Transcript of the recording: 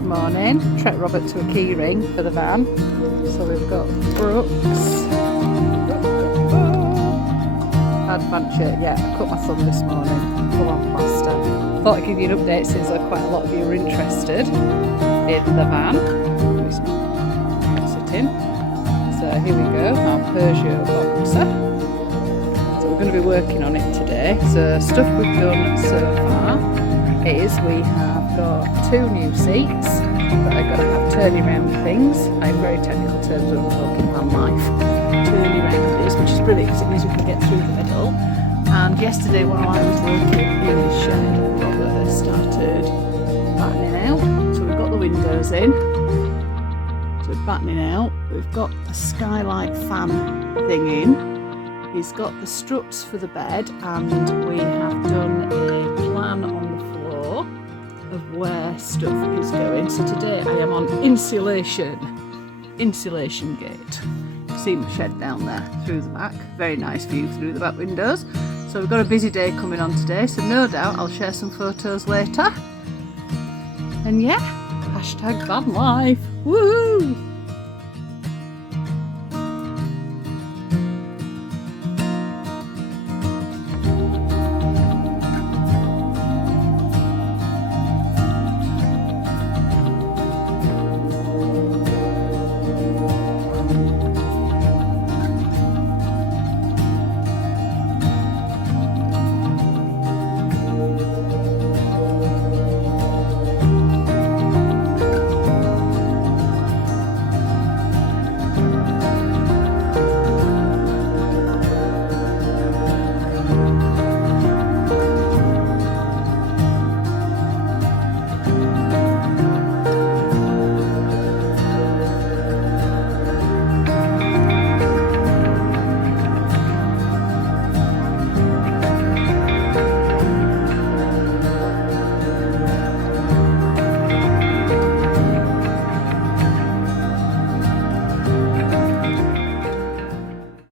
Good morning. Trekked Robert to a key ring for the van. So we've got brookes.advanture. Yeah, I cut my thumb this morning. Full on plaster. Thought I'd give you an update since quite a lot of you are interested in the van. Sitting. So here we go, our Peugeot boxer. So we're going to be working on it today. So stuff we've done so far is we have got 2 new seats that are going to have turning round things. I'm very technical terms when I'm talking van life. Turning rounders, which is brilliant because it means we can get through the middle. And yesterday while I was working in the shed, Robert started battening out. So we've got the windows in. So we're battening out. We've got a skylight fan thing in. He's got the struts for the bed, and we have done a plan on the floor of where stuff is going. So today I am on insulation gate. See my shed down there through the back. Very nice view through the back windows. So we've got a busy day coming on today, so no doubt I'll share some photos later. And yeah, hashtag van life. Woohoo!